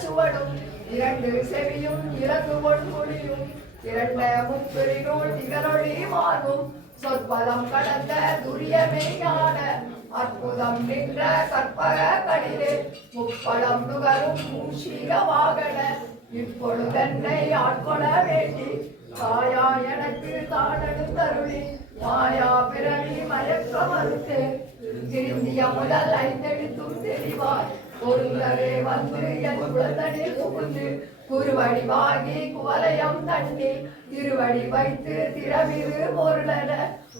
சுவடும் இரண்டு செவியும் இறங்கு பொன்முடியும் இரண்ட முப்பிரி நூல் திகழொளி மாறும். சொற்பதம் கடந்த துரிய மெய்யான அற்புதம் நின்ற கற்பக கடிலே முப்படம் நுகரும் மூஷிக வாகன இப்பொழுதென்னை ஆட்கொள்ள வேண்டி தாயா எனக்கு தானடு தருளி மாயா பிறவி மயக்க மறுத்தே. திருந்திய முதல் ஐந்தெழுத்தும் தெளிவாய் ஒருவரே வந்து என் குலத்தனில் புகுந்து குருவடிவாகி குவலயம் தண்ணி திருவடி வைத்து திறவிரு பொருளன.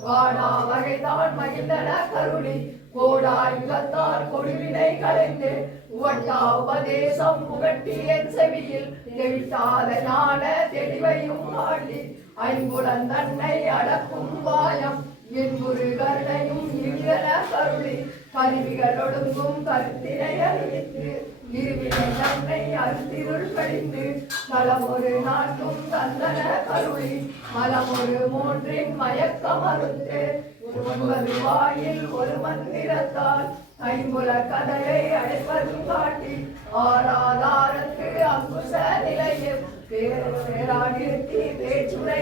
வாடா வகைதான் மகிழ்ந்தன கருளி கோடா யுகத்தார் கொடுவினை கலைந்து உவட்டா உபதேசம் புகட்டி என் செவியில் தெவிட்டாத ஞான தெளிவையும் காட்டி ஐம்புலன் தன்னை அடக்கும் வாயம் என் குரு கருணையும் இழியன கருளி. கருவிகளொடுங்கும் ஒடுங்கும் கருத்தினை அறிவித்து இருவினை தன்னை அருத்திருள் கழிந்து களமொரு நாட்டும் தந்தன கருளி மலமொரு மூன்றின் மயக்கம் அறுத்து ஒன்பது வாயில் ஒரு மந்திரத்தால் ஐம்புல கதையை அடைப்பதும் காட்டி ஆறா அங்குச நிலையும் பேராடிருத்தி பேச்சுரை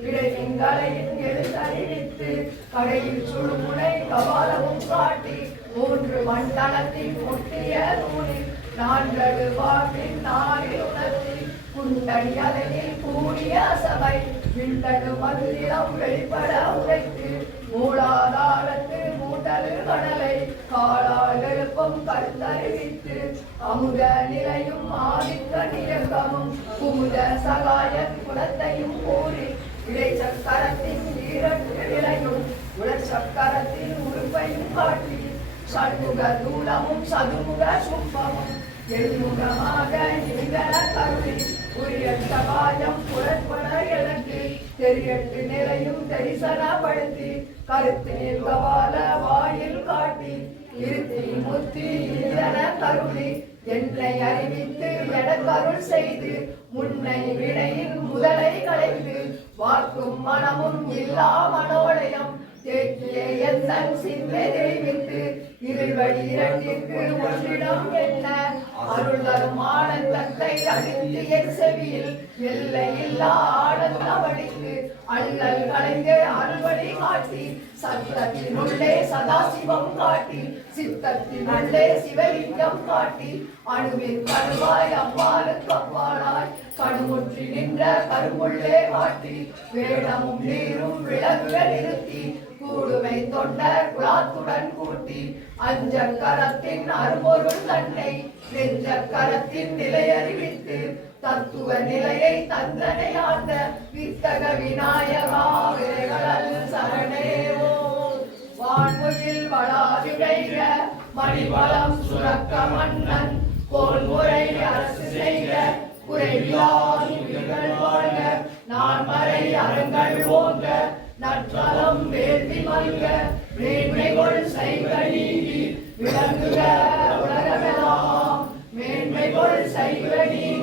இடையங்களையும் எழுத்தறிவித்து கடையில் சுடுமுனை கபாலமும் காட்டி மூன்று மண்டலத்தில் முட்டிய நூலில் நான்கடு வாக்கின் நாளில் உணர்த்தி குண்டடி அதனில் கூடிய சபை விண்டடு மந்திரம் வெளிப்பட உரைத்து மூலாதாரத்து மூட்டலு கடலை காலாளர் எழுப்பும் கருத்தறிவித்து அமுத நிலையும் ஆதிக்க நியங்கமும் குமுத சகாய குலத்தையும் கூறி இடைச்சக்கரத்தின் ஈரட்டு நிலையும் உடற்சக்கரத்தின் உறுப்பையும் காட்டி சண்முக தூளமும் சதுமுக சும்பமும் எழுமுகமாக நீங்கள கருவி உரிய சகாயம் புறப்பட எனக்கு தெரியட்டு நிலையும் தரிசனப்படுத்தி கருத்து கபால வாயில் காட்டி இருத்தி முத்தி இதன கருளி என்னை அறிவித்து எனக்கருள் செய்து முன்னை வினையின் முதலை களைந்து வாக்கும் மனமும் இல்லா மனோடயம் தேக்கிய எந்தன் சிந்தை தெரிவித்து இருவழி இரண்டிற்கு ஒன்றிடம் என்ன அருள் தரும் ஆனந்தத்தை அழித்து என் செவியில் எல்லை அடித்து அள்ளல் கலைந்து அருள்வழி காட்டி சத்தத்தினுள்ளே சதாசிவம் காட்டி சித்தத்தின் உள்ளே சிவலிங்கம் காட்டி அணுவின் கருவாய் அம்மாளுக்கு அப்பாலாய் கடுமுற்றி நின்ற கருமுள்ளே காட்டி வேடமும் நீரும் விளங்குக நிறுத்தி கூடுமை தொண்டர் குலாத்துடன் கூட்டி அஞ்ச கரத்தின் அரும்பொருள் தன்னை நெஞ்ச கரத்தின் நிலை அறிவித்து தத்துவ நிலையை தந்தனை ஆண்ட வித்தக விநாயகா விரைகளல் சரணேவோ வான்முகில் வளாவிழைக மணிபலம் சுரக்க மன்னன் கோல் முறை அரசு செய்க குறைவிழா வாழ்க நான் மறை அரங்கள் போன்ற வாழ்க மேன்மைகொள் சைவநீதி விளங்குக உலகமெல்லாம் மேன்மைகொள் சைவநீதி